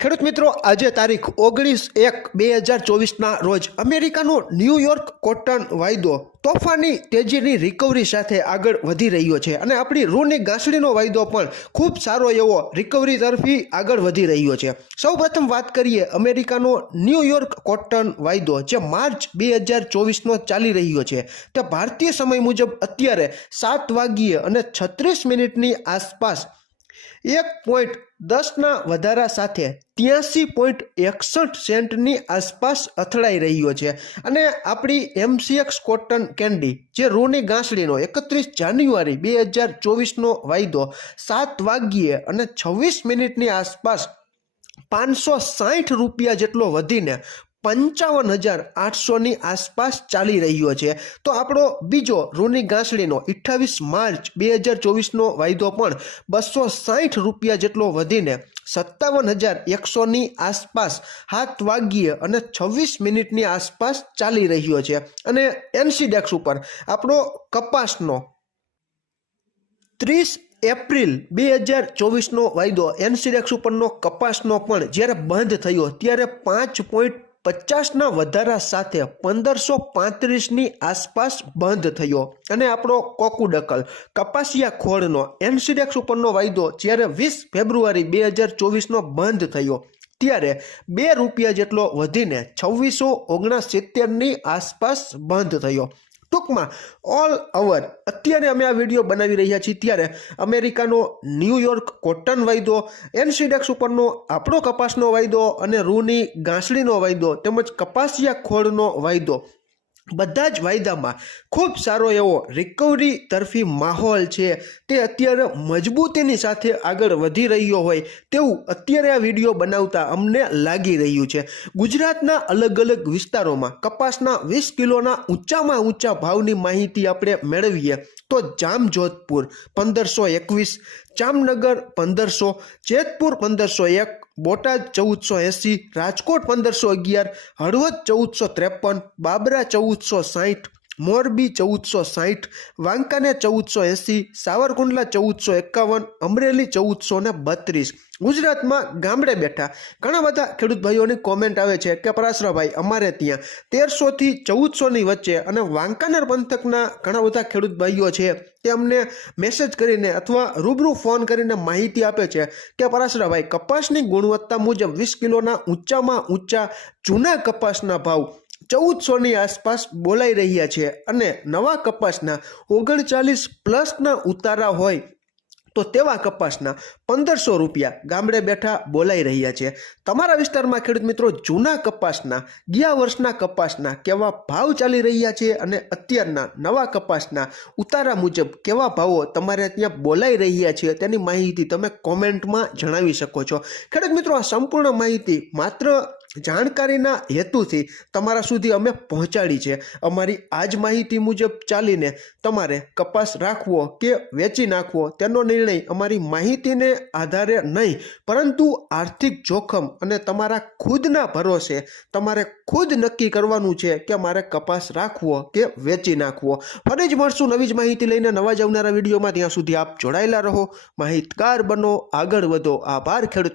ખેડૂત મિત્રો, આજે તારીખ ઓગણીસ એક બે હજાર ચોવીસના રોજ અમેરિકાનો ન્યૂયોર્ક કોટન વાયદો તોફાની તેજીની રિકવરી સાથે આગળ વધી રહ્યો છે અને આપણી રૂની ગાંસડીનો વાયદો પણ ખૂબ સારો એવો રિકવરી તરફી આગળ વધી રહ્યો છે. સૌ પ્રથમ વાત કરીએ અમેરિકાનો ન્યૂયોર્ક કોટન વાયદો, જે માર્ચ બે હજાર ચોવીસનો ચાલી રહ્યો છે. તે ભારતીય સમય મુજબ અત્યારે સાત વાગ્યે અને છત્રીસ મિનિટની આસપાસ એક પોઈન્ટ દસના વધારા સાથે ત્યાંસી પોઈન્ટ એકસઠ સેન્ટની આસપાસ અથડાઈ રહ્યો છે. અને આપણી એમસીએક્સ કોટન કેન્ડી, જે રૂની ગાંસડીનો એકત્રીસ જાન્યુઆરી બે હજાર ચોવીસનો વાયદો સાત વાગ્યે અને છવ્વીસ મિનિટની આસપાસ પાંચસો સાઠ રૂપિયા જેટલો વધીને પંચાવન હજાર આઠસોની આસપાસ ચાલી રહ્યો છે. તો આપણો બીજો રૂની ગાંસડીનો અઠ્ઠાવીસ માર્ચ બે હજાર ચોવીસનો વાયદો પણ બસો સાઠ રૂપિયા જેટલો વધીને સત્તાવન હજાર એકસોની આસપાસ હાથ વાગ્યે અને છવ્વીસ મિનિટની આસપાસ ચાલી રહ્યો છે. અને એનસીડેક્સ ઉપર આપણો કપાસનો ત્રીસ એપ્રિલ બે હજાર ચોવીસનો વાયદો એનસીડેક્સ ઉપરનો કપાસનો પણ જ્યારે બંધ થયો ત્યારે પાંચ પોઈન્ટ પચાસના વધારા સાથે પંદરસો પાંત્રીસની આસપાસ બંધ થયો. અને આપણો કોકુડકલ કપાસિયા ખોળનો, એનસીડેક્સ ઉપરનો વાયદો જ્યારે વીસ ફેબ્રુઆરી બે હજાર ચોવીસનો બંધ થયો, ત્યારે બે રૂપિયા જેટલો વધીને છવ્વીસો ઓગણસિત્તેરની આસપાસ બંધ થયો. ટૂંકમાં ઓલ અવર અત્યારે અમે આ વીડિયો બનાવી રહ્યા છીએ ત્યારે અમેરિકાનો ન્યૂયોર્ક કોટન વાયદો એનસીડેક્સ ઉપરનો આપણો કપાસનો વાયદો અને રૂની ગાંસડીનો વાયદો તેમજ કપાસિયા ખોળનો વાયદો. બધા જ વાયદામાં ખૂબ સારો એવો રિકવરી તરફી માહોલ છે. તે અત્યારે મજબૂતીની સાથે આગળ વધી રહ્યો હોય તેવું અત્યારે આ વીડિયો બનાવતા અમને લાગી રહ્યું છે. ગુજરાતના અલગ અલગ વિસ્તારોમાં કપાસના વીસ કિલોના ઊંચામાં ઊંચા ભાવની માહિતી આપણે મેળવીએ તો જામજોધપુર પંદરસો એકવીસ, જામનગર પંદરસો, જેતપુર પંદરસો એક, બોટાદ ચૌદસો એંસી, રાજકોટ પંદરસો અગિયાર, હળવદ ચૌદસો ત્રેપન, બાબરા ચૌદસો સાહીઠ, મોરબી ચૌદસો સાહીઠ વાંકાને ચૌદસો એંસી, સાવરકુંડલા ચૌદસો એકાવન, અમરેલી ચૌદસો ને બત્રીસ ગુજરાતમાં ગામડે બેઠા ઘણા બધા ખેડૂત ભાઈઓની કોમેન્ટ આવે છે કે પરાશરાભાઈ, અમારે ત્યાં તેરસોથી ચૌદસોની વચ્ચે અને વાંકાનેર પંથકના ઘણા બધા ખેડૂત ભાઈઓ છે તે અમને મેસેજ કરીને અથવા રૂબરૂ ફોન કરીને માહિતી આપે છે કે પરાશરાભાઈ, કપાસની ગુણવત્તા મુજબ વીસ કિલોના ઊંચામાં ઊંચા જૂના કપાસના ભાવ ચૌદસોની આસપાસ બોલાઈ રહ્યા છે અને નવા કપાસના ઓગણચાલીસ પ્લસના ઉતારા હોય તો તેવા કપાસના પંદરસો રૂપિયા ગામડે બેઠા બોલાઈ રહ્યા છે. તમારા વિસ્તારમાં ખેડૂત મિત્રો જૂના કપાસના, ગયા વર્ષના કપાસના કેવા ભાવ ચાલી રહ્યા છે અને અત્યારના નવા કપાસના ઉતારા મુજબ કેવા ભાવો તમારે ત્યાં બોલાઈ રહ્યા છે તેની માહિતી તમે કોમેન્ટમાં જણાવી શકો છો. ખેડૂત મિત્રો, આ સંપૂર્ણ માહિતી માત્ર જાણકારીના હેતુથી તમારા સુધી અમે પહોંચાડી છે. અમારી આ જ માહિતી મુજબ ચાલીને તમારે કપાસ રાખવો કે વેચી નાખવો તેનો નિર્ણય અમારી માહિતીને આધારે નહીં, પરંતુ આર્થિક જોખમ અને તમારા ખુદના ભરોસે તમારે ખુદ નક્કી કરવાનું છે કે મારે કપાસ રાખવો કે વેચી નાખવો. ફરી જ મળશું નવી જ માહિતી લઈને નવા જ આવનારા વિડીયોમાં. ત્યાં સુધી આપ જોડાયેલા રહો. માહિતગાર બનો. આગળ વધો. આભાર ખેડૂત